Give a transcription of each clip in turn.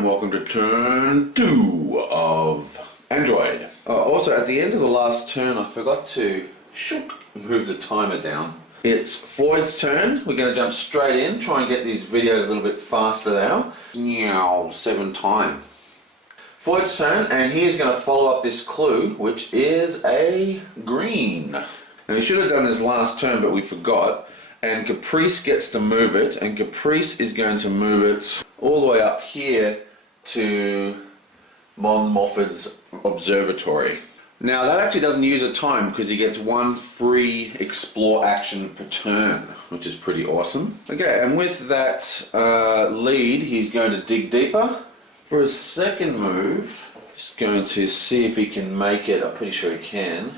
and welcome to turn 2 of Android. Also, at the end of the last turn, I forgot to move the timer down. It's Floyd's turn. We're going to jump straight in, try and get these videos a little bit faster now. 7 time. Floyd's turn, and he's going to follow up this clue, which is a green. Now, he should have done his last turn, but we forgot. And Caprice gets to move it, and Caprice is going to move it all the way up here to Mon Moffat's observatory. Now that actually doesn't use a time because he gets 1 free explore action per turn, which is pretty awesome. Okay, and with that lead, he's going to dig deeper. For his second move, he's going to see if he can make it. I'm pretty sure he can.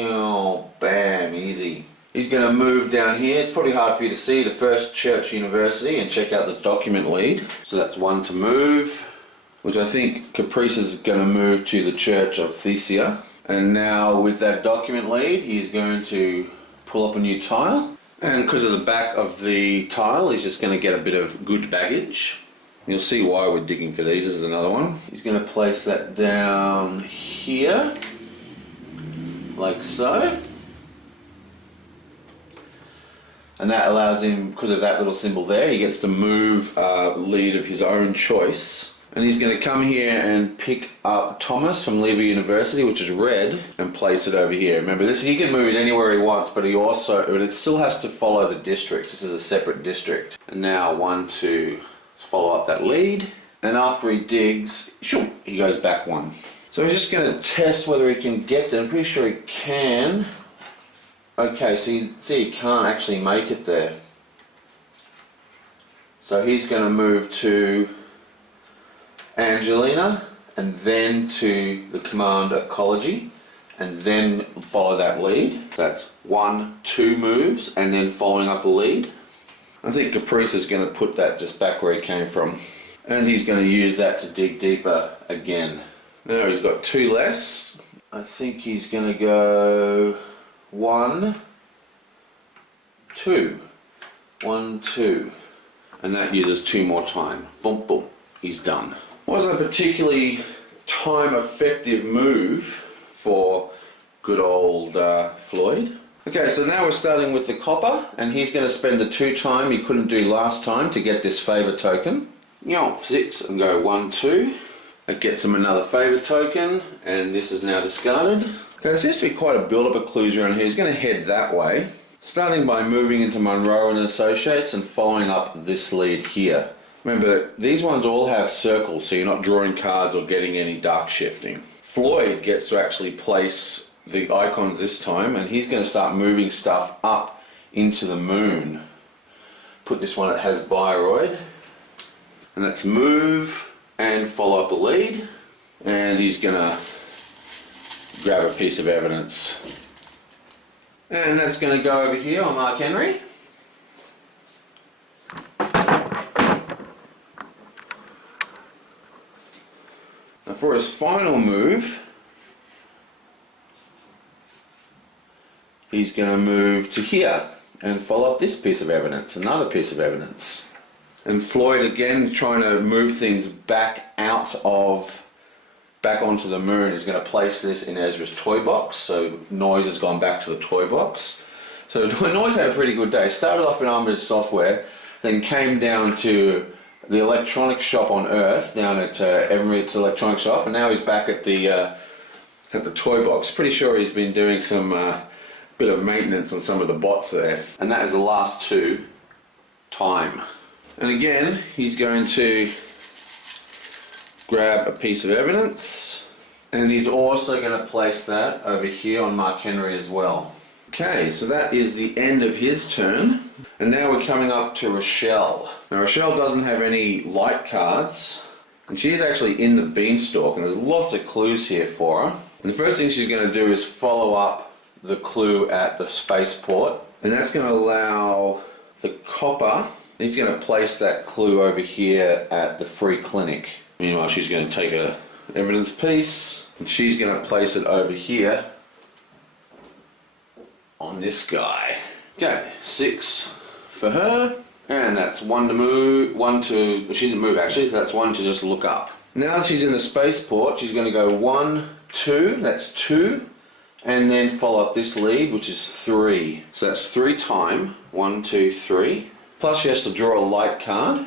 Oh, bam, easy. He's going to move down here. It's probably hard for you to see the First Church University and check out the document lead. So that's 1 to move, which I think Caprice is going to move to the Church of Thesia. And now with that document lead, he's going to pull up a new tile. And because of the back of the tile, he's just going to get a bit of good baggage. You'll see why we're digging for these. This is another one. He's going to place that down here, like so. And that allows him, because of that little symbol there, he gets to move lead of his own choice. And he's going to come here and pick up Thomas from Lever University, which is red, and place it over here. Remember this, he can move it anywhere he wants, but it still has to follow the district. This is a separate district. And now 1 to follow up that lead. And after he digs, he goes back 1. So he's just going to test whether he can get there. I'm pretty sure he can. Okay, so you see he can't actually make it there. So he's going to move to Angelina and then to the command ecology and then follow that lead. That's 1, 2 moves and then following up a lead. I think Caprice is going to put that just back where he came from. And he's going to use that to dig deeper again. Now he's got 2 less. I think he's going to go 1, 2. 1, 2. And that uses 2 more time. Boom, boom. He's done. Wasn't a particularly time effective move for good old Floyd. Okay, so now we're starting with the copper, and he's going to spend the 2 time he couldn't do last time to get this favour token. 6 and go 1, 2. That gets him another favour token, and this is now discarded. Okay, there seems to be quite a build-up of clues around here. He's going to head that way, starting by moving into Monroe and Associates and following up this lead here. Remember, these ones all have circles, so you're not drawing cards or getting any dark shifting. Floyd gets to actually place the icons this time, and he's going to start moving stuff up into the moon. Put this one that has Bioroid, and let's move and follow up a lead, and he's going to grab a piece of evidence. And that's going to go over here on Mark Henry. Now for his final move, he's going to move to here and follow up this piece of evidence, another piece of evidence. And Floyd again trying to move things back onto the moon is going to place this in Ezra's toy box. So Noise has gone back to the toy box. So Noise had a pretty good day. Started off in Armored Software, then came down to the electronics shop on Earth, down at Everett's electronics shop, and now he's back at the toy box. Pretty sure he's been doing some bit of maintenance on some of the bots there. And that is the last 2 time. And again, he's going to grab a piece of evidence, and he's also going to place that over here on Mark Henry as well. Okay, so that is the end of his turn, and now we're coming up to Rochelle. Now Rochelle doesn't have any light cards, and she's actually in the beanstalk, and there's lots of clues here for her. And the first thing she's going to do is follow up the clue at the spaceport, and that's going to allow the copper. He's going to place that clue over here at the free clinic. Meanwhile, she's going to take a evidence piece, and she's going to place it over here on this guy. Okay, 6 for her. And that's one to move, she didn't move actually, so that's one to just look up. Now that she's in the spaceport, she's going to go 1, 2, that's 2, and then follow up this lead, which is 3. So that's 3 time, 1, 2, 3. Plus she has to draw a light card,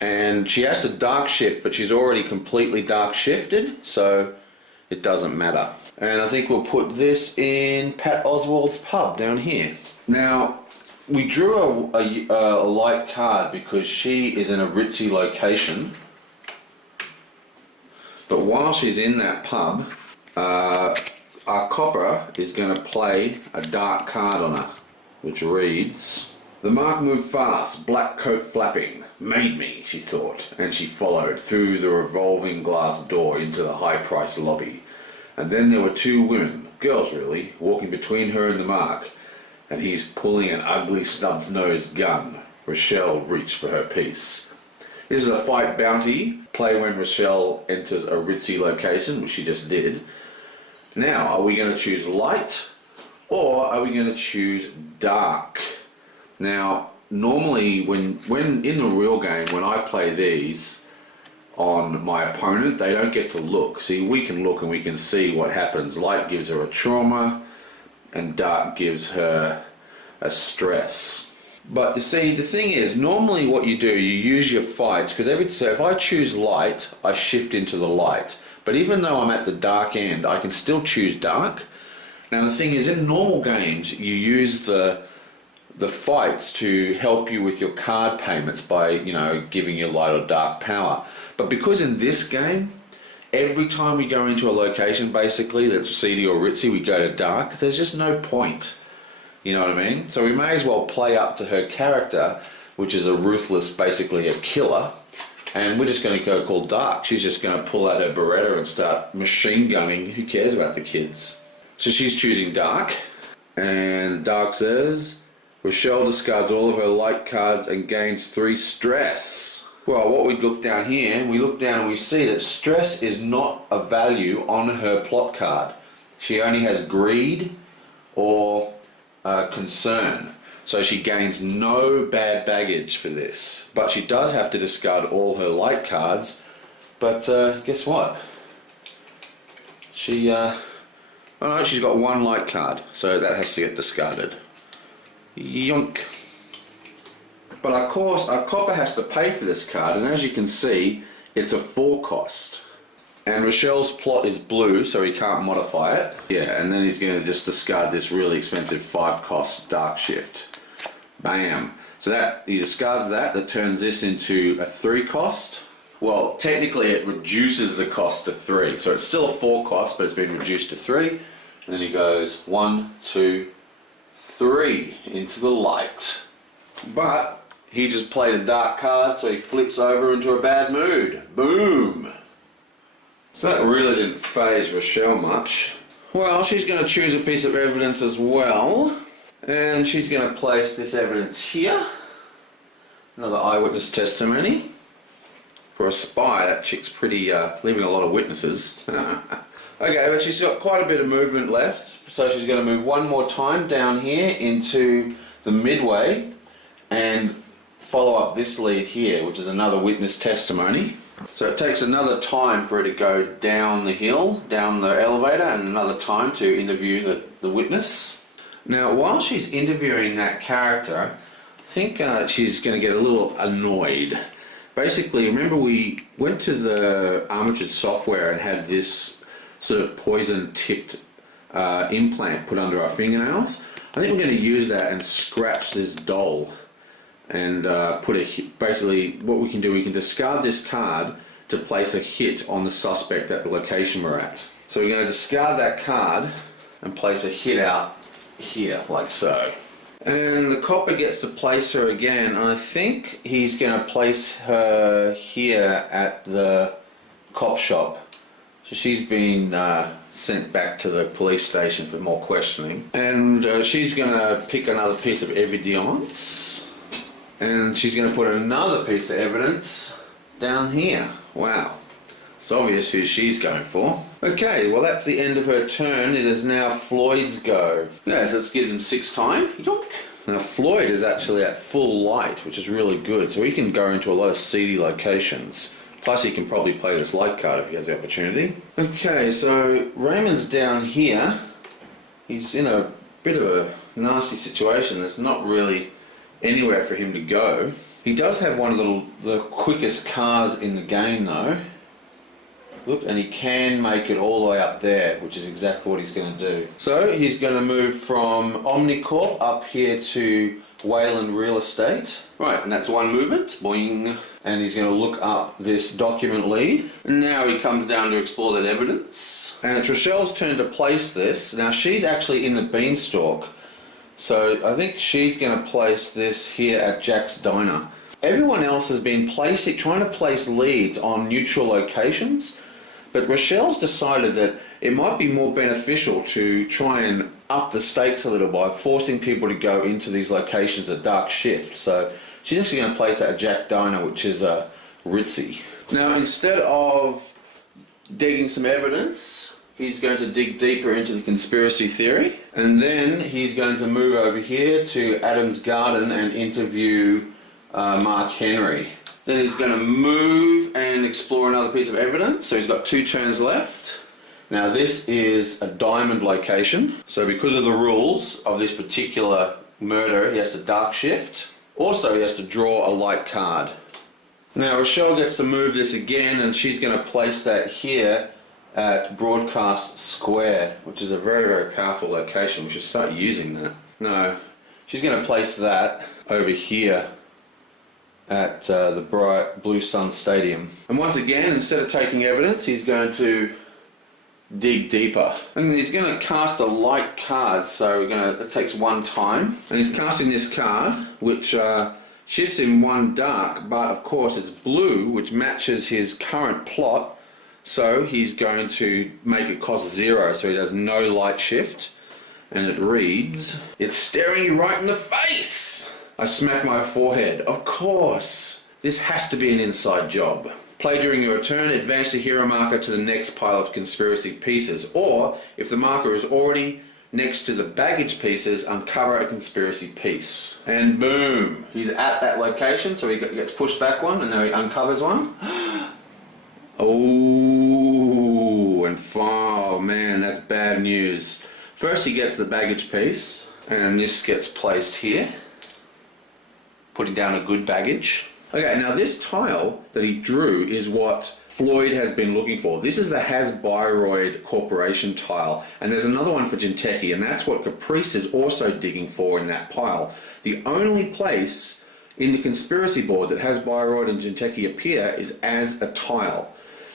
and she has to dark shift, but she's already completely dark shifted, so it doesn't matter. And I think we'll put this in Pat Oswald's pub down here. Now, we drew a light card because she is in a ritzy location, but while she's in that pub, our copper is going to play a dark card on her, which reads, "The mark moved fast, black coat flapping, made me," she thought, and she followed through the revolving glass door into the high-priced lobby. And then there were 2 women, girls really, walking between her and the mark, and he's pulling an ugly snub-nosed gun. Rochelle reached for her piece. This is a fight bounty, play when Rochelle enters a ritzy location, which she just did. Now, are we going to choose light, or are we going to choose dark? Now, normally when in the real game, when I play these on my opponent, they don't get to look. See, we can look and we can see what happens. Light gives her a trauma, and dark gives her a stress. But you see, the thing is, normally what you do, you use your fights, because so if I choose light, I shift into the light. But even though I'm at the dark end, I can still choose dark. Now the thing is, in normal games, you use the fights to help you with your card payments by, you know, giving you light or dark power. But because in this game, every time we go into a location basically that's seedy or ritzy, we go to dark, there's just no point. You know what I mean? So we may as well play up to her character, which is a ruthless, basically a killer, and we're just going to go call dark. She's just going to pull out her Beretta and start machine gunning. Who cares about the kids? So she's choosing dark, and dark says, Rochelle discards all of her light cards and gains 3 stress. Well, what we look down here, we look down and we see that stress is not a value on her plot card. She only has greed or concern. So she gains no bad baggage for this. But she does have to discard all her light cards. But guess what? She, oh no, she's got 1 light card. So that has to get discarded. Yonk. But of course, our copper has to pay for this card, and as you can see, it's a 4 cost. And Rochelle's plot is blue, so he can't modify it. Yeah, and then he's going to just discard this really expensive 5 cost dark shift. Bam. So that he discards that turns this into a 3 cost. Well, technically it reduces the cost to 3. So it's still a 4 cost, but it's been reduced to 3. And then he goes 1, 2, 3 into the light. But he just played a dark card, so he flips over into a bad mood. Boom! So that really didn't faze Rochelle much. Well, she's going to choose a piece of evidence as well. And she's going to place this evidence here. Another eyewitness testimony. For a spy, that chick's pretty, leaving a lot of witnesses. Okay, but she's got quite a bit of movement left. So she's going to move 1 more time down here into the midway and follow up this lead here, which is another witness testimony. So it takes another time for her to go down the hill, down the elevator, and another time to interview the witness. Now, while she's interviewing that character, I think she's going to get a little annoyed. Basically, remember we went to the Armitage software and had this sort of poison-tipped implant put under our fingernails. I think we're going to use that and scratch this doll and put a hit. Basically, what we can do, we can discard this card to place a hit on the suspect at the location we're at. So we're going to discard that card and place a hit out here, like so. And the copper gets to place her again, and I think he's going to place her here at the cop shop. So she's been sent back to the police station for more questioning. And she's going to pick another piece of evidence. And she's going to put another piece of evidence down here. Wow. It's obvious who she's going for. Okay, well that's the end of her turn. It is now Floyd's go. Yeah, so this gives him 6 time. Yonk. Now Floyd is actually at full light, which is really good. So he can go into a lot of seedy locations. Plus he can probably play this light card if he has the opportunity. Okay, so Raymond's down here. He's in a bit of a nasty situation. There's not really anywhere for him to go. He does have one of the quickest cars in the game though. Look, and he can make it all the way up there, which is exactly what he's going to do. So he's going to move from Omnicorp up here to Wayland Real Estate. Right, and that's one movement. Boing. And he's going to look up this document lead. And now he comes down to explore that evidence. And it's Rochelle's turn to place this. Now she's actually in the beanstalk. So I think she's going to place this here at Jack's Diner. Everyone else has been trying to place leads on neutral locations. But Rochelle's decided that it might be more beneficial to try and up the stakes a little by forcing people to go into these locations at dark shift. So she's actually going to place that at Jack Diner, which is ritzy. Now instead of digging some evidence, he's going to dig deeper into the conspiracy theory. And then he's going to move over here to Adam's Garden and interview Mark Henry. Then he's going to move and explore another piece of evidence. So he's got 2 turns left. Now this is a diamond location. So because of the rules of this particular murder, he has to dark shift. Also he has to draw a light card. Now Rochelle gets to move this again, and she's going to place that here at Broadcast Square, which is a very, very powerful location. We should start using that. No, she's going to place that over here at the bright Blue Sun Stadium. And once again, instead of taking evidence, he's going to dig deeper. And he's going to cast a light card, so it takes 1 time. And he's casting this card, which shifts him 1 dark, but of course it's blue, which matches his current plot. So he's going to make it cost 0, so he does no light shift. And it reads, "It's staring you right in the face." I smack my forehead. Of course! This has to be an inside job. Play during your turn, advance the hero marker to the next pile of conspiracy pieces. Or, if the marker is already next to the baggage pieces, uncover a conspiracy piece. And boom! He's at that location, so he gets pushed back 1, and now he uncovers 1. Oh, and oh man, that's bad news. First he gets the baggage piece, and this gets placed here, putting down a good baggage. Okay, now this tile that he drew is what Floyd has been looking for. This is the Hasbiroid Corporation tile, and there's another one for Jinteki, and that's what Caprice is also digging for in that pile. The only place in the conspiracy board that Hasbiroid and Jinteki appear is as a tile.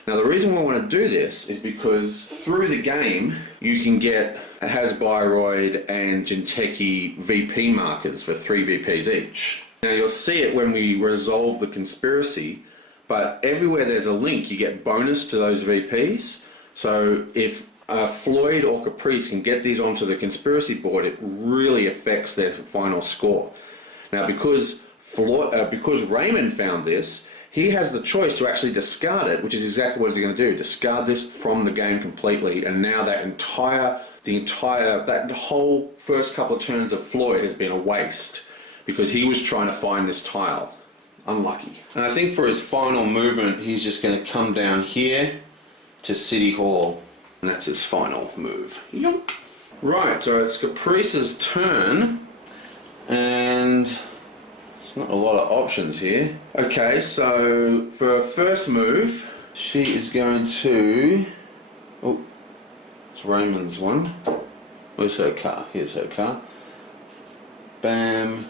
Now the reason we want to do this is because through the game you can get Hasbiroid and Jinteki VP markers for 3 VPs each. Now you'll see it when we resolve the conspiracy, but everywhere there's a link you get bonus to those VPs. So if Floyd or Caprice can get these onto the conspiracy board, it really affects their final score. Now because Raymond found this, he has the choice to actually discard it, which is exactly what he's going to do. Discard this from the game completely, and now that whole first couple of turns of Floyd has been a waste because he was trying to find this tile. Unlucky. And I think for his final movement, he's just going to come down here to City Hall, and that's his final move. Yonk. Right, so it's Caprice's turn, and it's not a lot of options here. Okay, so for her first move, she is going to... Oh, it's Raymond's one. Where's her car? Here's her car. Bam.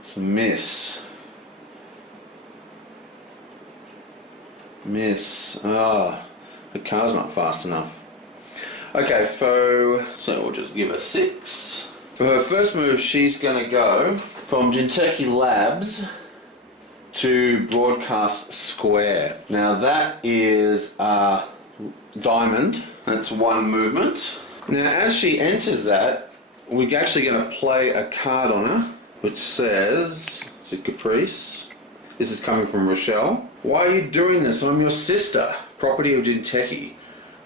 It's miss. Miss. Ah, the car's not fast enough. Okay, so we'll just give her 6. For her first move, she's going to go from Jinteki Labs to Broadcast Square. Now that is a diamond. That's 1 movement. Now as she enters that, we're actually going to play a card on her, which says, is it Caprice? This is coming from Rochelle. Why are you doing this? I'm your sister. Property of Jinteki.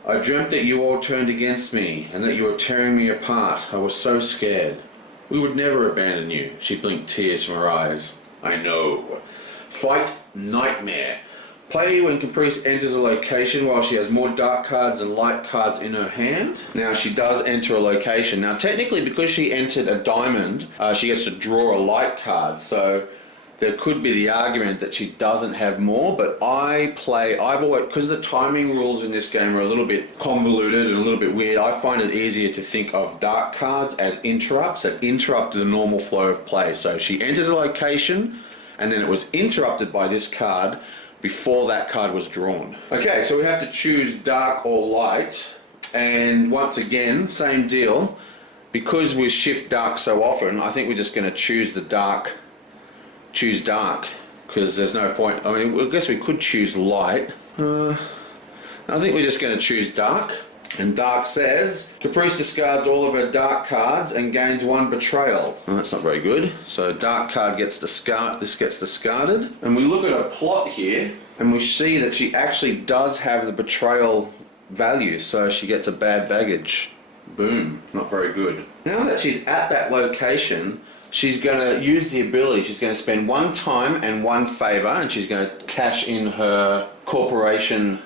I dreamt that you all turned against me and that you were tearing me apart. I was so scared. We would never abandon you. She blinked tears from her eyes. I know. Fight Nightmare. Play when Caprice enters a location while she has more dark cards and light cards in her hand. Now she does enter a location. Now technically because she entered a diamond, she gets to draw a light card. So there could be the argument that she doesn't have more, but I've always, because the timing rules in this game are a little bit convoluted and a little bit weird, I find it easier to think of dark cards as interrupts that interrupt the normal flow of play. So she entered a location and then it was interrupted by this card before that card was drawn. Okay, so we have to choose dark or light, and once again, same deal. Because we shift dark so often, I think we're just going to choose the dark. Choose dark, because there's no point. I mean, I guess we could choose light. I think we're just going to choose dark. And dark says, Caprice discards all of her dark cards and gains 1 betrayal. Oh, that's not very good. So dark card gets discarded. This gets discarded. And we look at her plot here, and we see that she actually does have the betrayal value. So she gets a bad baggage. Boom. Not very good. Now that she's at that location, she's going to use the ability. She's going to spend 1 time and 1 favor, and she's going to cash in her corporation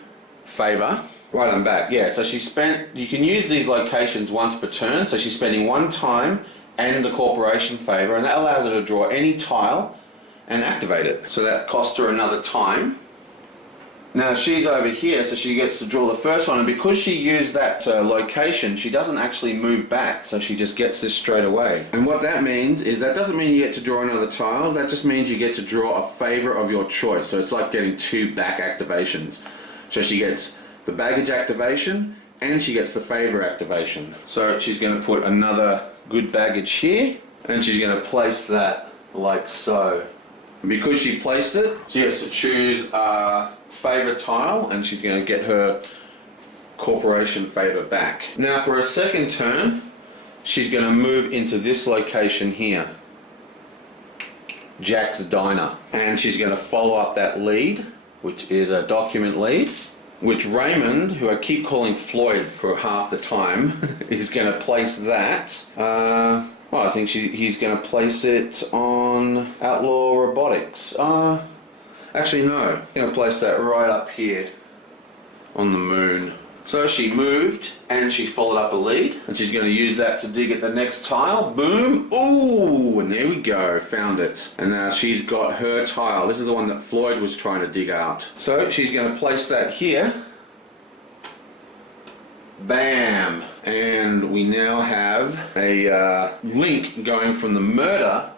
favor. Right, I'm back. Yeah, so you can use these locations once per turn, so she's spending 1 time and the corporation favor, and that allows her to draw any tile and activate it. So that cost her another time. Now she's over here, so she gets to draw the first one, and because she used that location, she doesn't actually move back, so she just gets this straight away. And what that means is that doesn't mean you get to draw another tile, that just means you get to draw a favor of your choice. So it's like getting 2 back activations. So she gets the baggage activation and she gets the favor activation. So she's going to put another good baggage here, and she's going to place that like so. And because she placed it, she gets to choose a favor tile, and she's going to get her corporation favor back. Now for a second turn, she's going to move into this location here, Jack's Diner, and she's going to follow up that lead, which is a document lead, which Raymond, who I keep calling Floyd for half the time, is going to place that. Well, I think he's going to place it on Outlaw Robotics. Actually, no. He's going to place that right up here on the moon. So she moved and she followed up a lead, and she's going to use that to dig at the next tile. Boom! Ooh! And there we go, found it. And now she's got her tile. This is the one that Floyd was trying to dig out. So she's going to place that here. Bam! And we now have a link going from the murder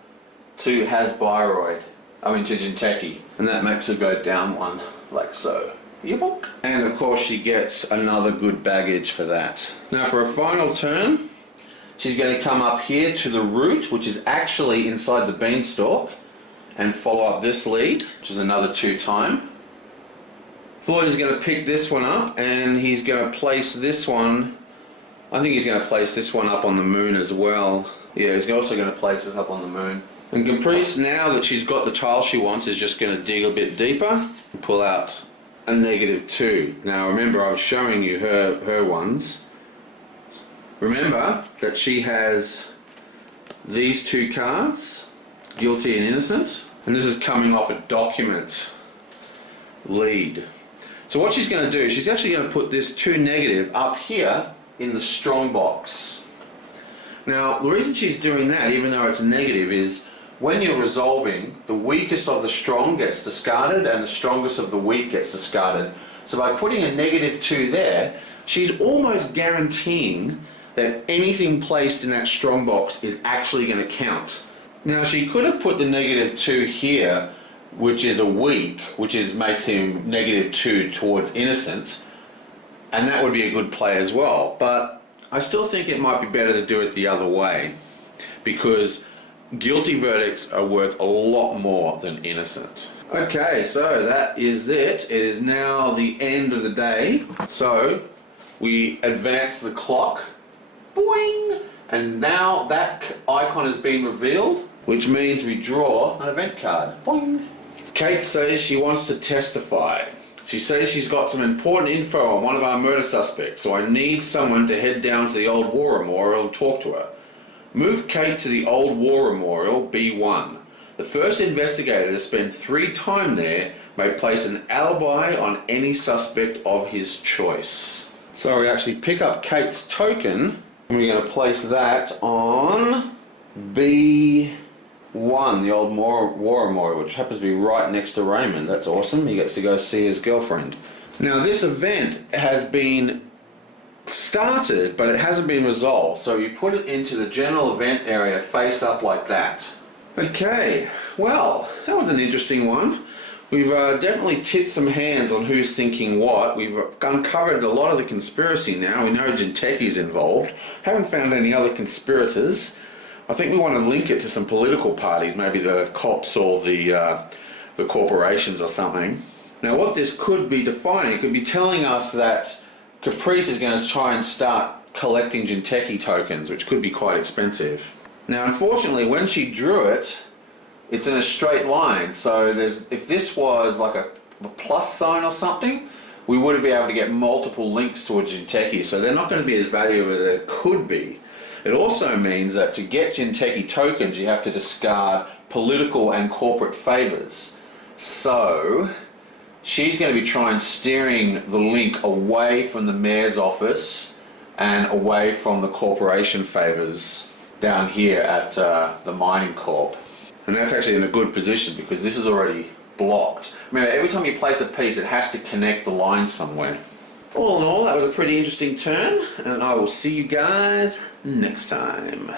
to Hasbiroid. I mean to Jinteki. And that makes her go down 1, like so. And of course she gets another good baggage for that. Now for a final turn, she's going to come up here to the root, which is actually inside the beanstalk, and follow up this lead, which is another 2 time. Floyd is going to pick this one up, and he's going to place this one, I think he's going to place this one up on the moon as well. Yeah, he's also going to place this up on the moon. And Caprice, now that she's got the tile she wants, is just going to dig a bit deeper and pull out a -2. Now remember, I was showing you her ones. Remember that she has these 2 cards, guilty and innocent, and this is coming off a document lead. So what she's going to do, she's actually going to put this 2 negative up here in the strong box. Now the reason she's doing that, even though it's a negative, is when you're resolving, the weakest of the strong gets discarded and the strongest of the weak gets discarded. So by putting a -2 there, she's almost guaranteeing that anything placed in that strong box is actually going to count. Now she could have put the -2 here, which is a weak, makes him -2 towards innocent, and that would be a good play as well. But I still think it might be better to do it the other way, because guilty verdicts are worth a lot more than innocent. Okay, so that is it. It is now the end of the day. So we advance the clock. Boing! And now that icon has been revealed, which means we draw an event card. Boing! Kate says she wants to testify. She says she's got some important info on one of our murder suspects, so I need someone to head down to the old war memorial and talk to her. Move Kate to the old war memorial, B1. The first investigator to spend 3 time there may place an alibi on any suspect of his choice. So we actually pick up Kate's token, and we're going to place that on B1, the old war memorial, which happens to be right next to Raymond. That's awesome. He gets to go see his girlfriend. Now this event has been started, but it hasn't been resolved, so you put it into the general event area face up like that. Okay, well, that was an interesting one. We've definitely tipped some hands on who's thinking what. We've uncovered a lot of the conspiracy now. We know Jinteki's involved. Haven't found any other conspirators. I think we want to link it to some political parties, maybe the cops or the corporations or something. Now what this could be defining, it could be telling us that Caprice is going to try and start collecting Jinteki tokens, which could be quite expensive. Now unfortunately when she drew it, it's in a straight line, so if this was like a plus sign or something, we would be able to get multiple links to a Jinteki, so they're not going to be as valuable as it could be. It also means that to get Jinteki tokens you have to discard political and corporate favours. So she's going to be trying steering the link away from the mayor's office and away from the corporation favours down here at the mining corp. And that's actually in a good position because this is already blocked. Remember, every time you place a piece it has to connect the line somewhere. All in all, that was a pretty interesting turn, and I will see you guys next time.